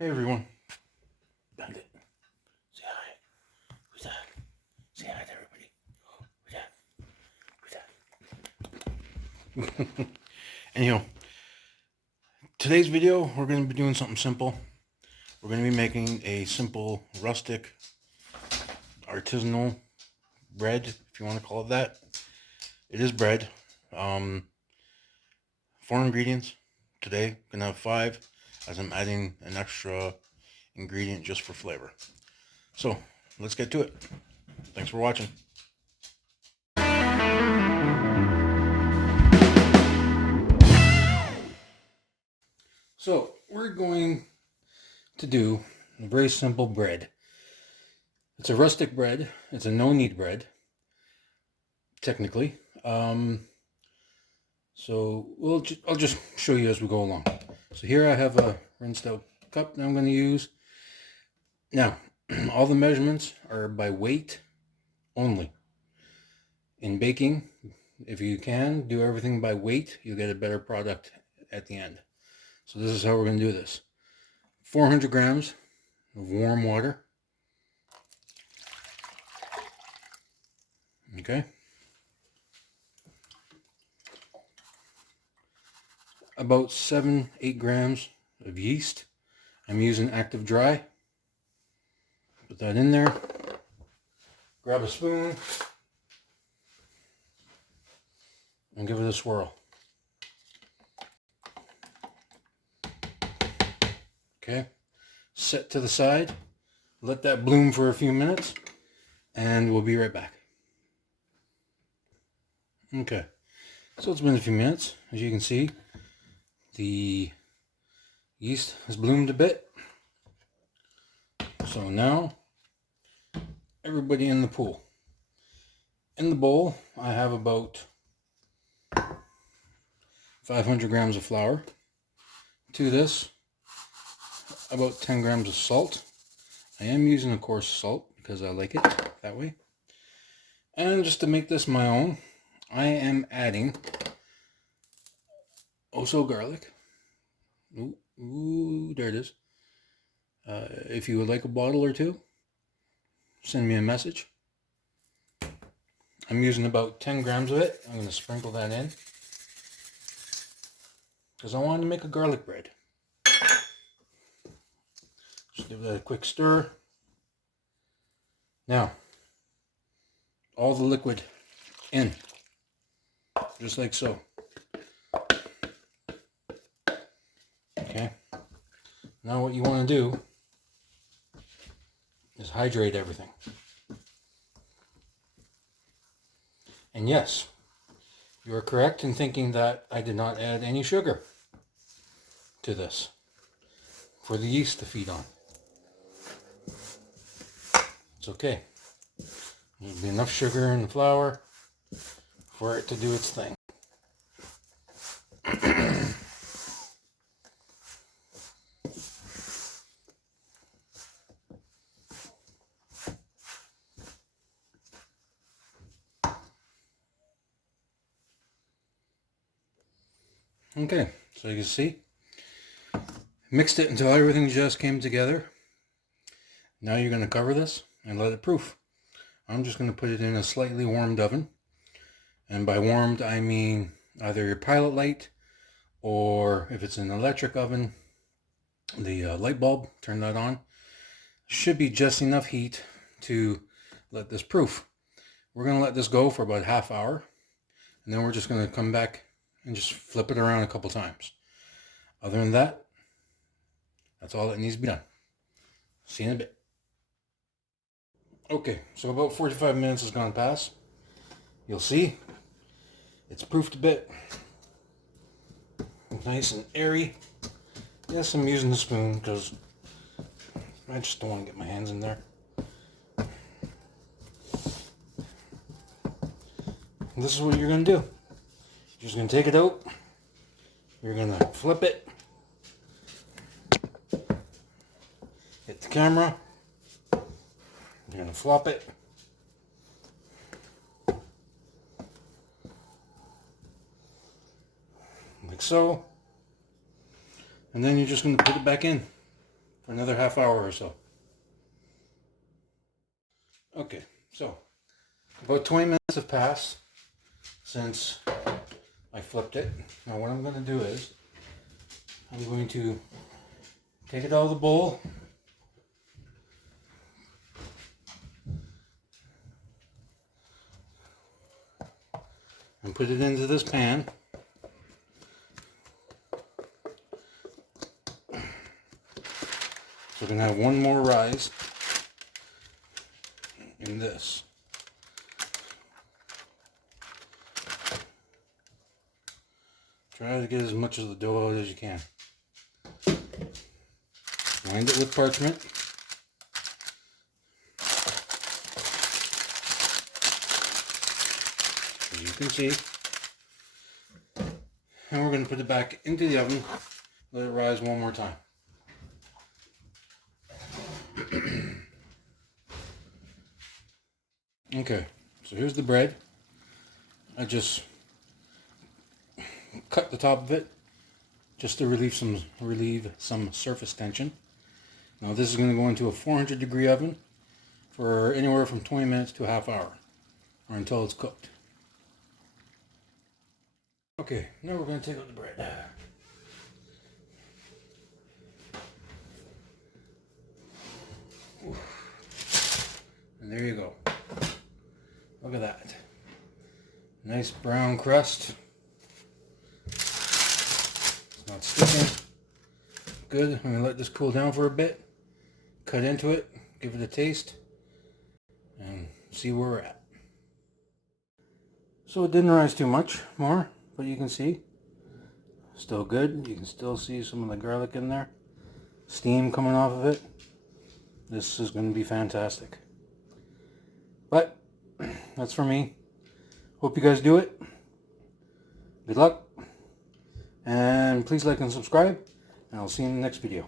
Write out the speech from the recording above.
Hey everyone. Bandit. Say hi. Who's that? Say hi to everybody. Who's that? Anyhow, today's video we're going to be doing something simple. We're going to be making a simple rustic artisanal bread, if you want to call it that. It is bread. 4 ingredients today. Gonna have 5 as I'm adding an extra ingredient just for flavor. So let's get to it. Thanks for watching. So we're going to do a very simple bread. It's a rustic bread. It's a no-knead bread, technically. So I'll just show you as we go along. So here I have a rinsed out cup that I'm going to use. Now, all the measurements are by weight only. In baking, if you can do everything by weight, you'll get a better product at the end. So this is how we're going to do this. 400 grams of warm water. Okay. About 7-8 grams of yeast. I'm using active dry. Put that in there. Grab a spoon and give it a swirl. Okay. Set to the side. Let that bloom for a few minutes and we'll be right back. Okay. So it's been a few minutes. As you can see, the yeast has bloomed a bit. So now, everybody in the pool. In the bowl, I have about 500 grams of flour. To this, about 10 grams of salt. I am using a coarse salt because I like it that way. And just to make this my own, I am adding also garlic. Ooh, there it is. If you would like a bottle or two, send me a message. I'm using about 10 grams of it. I'm going to sprinkle that in because I wanted to make a garlic bread. Just give that a quick stir. Now, all the liquid in, just like so. Okay. Now what you want to do is hydrate everything. And yes, you are correct in thinking that I did not add any sugar to this for the yeast to feed on. It's okay. There'll be enough sugar in the flour for it to do its thing. Okay, so you can see, mixed it until everything just came together. Now you're going to cover this and let it proof. I'm just going to put it in a slightly warmed oven. And by warmed, I mean either your pilot light, or if it's an electric oven, the light bulb, turn that on. Should be just enough heat to let this proof. We're going to let this go for about a half hour. And then we're just going to come back and just flip it around a couple times. Other than that, that's all that needs to be done. See you in a bit. Okay, so about 45 minutes has gone past. You'll see it's proofed a bit. Nice and airy. Yes, I'm using the spoon because I just don't want to get my hands in there. And this is what you're going to do. You're just going to take it out. You're going to flip it. Hit the camera. You're going to flop it. Like so. And then you're just going to put it back in for another half hour or so. Okay, so about 20 minutes have passed since I flipped it. Now what I'm going to do is I'm going to take it out of the bowl and put it into this pan. So we're going to have one more rise in this. Try to get as much of the dough out as you can. Wind it with parchment. As you can see. And we're going to put it back into the oven. Let it rise one more time. Okay, so here's the bread. I just cut the top of it just to relieve some surface tension. Now this is going to go into a 400-degree oven for anywhere from 20 minutes to a half hour, or until it's cooked. Okay, now we're going to take out the bread. And there you go. Look at that. Nice brown crust. It's not sticking. Good. I'm going to let this cool down for a bit. Cut into it. Give it a taste. And see where we're at. So it didn't rise too much more, but you can see. Still good. You can still see some of the garlic in there. Steam coming off of it. This is going to be fantastic. But that's for me. Hope you guys do it. Good luck. And please like and subscribe. And I'll see you in the next video.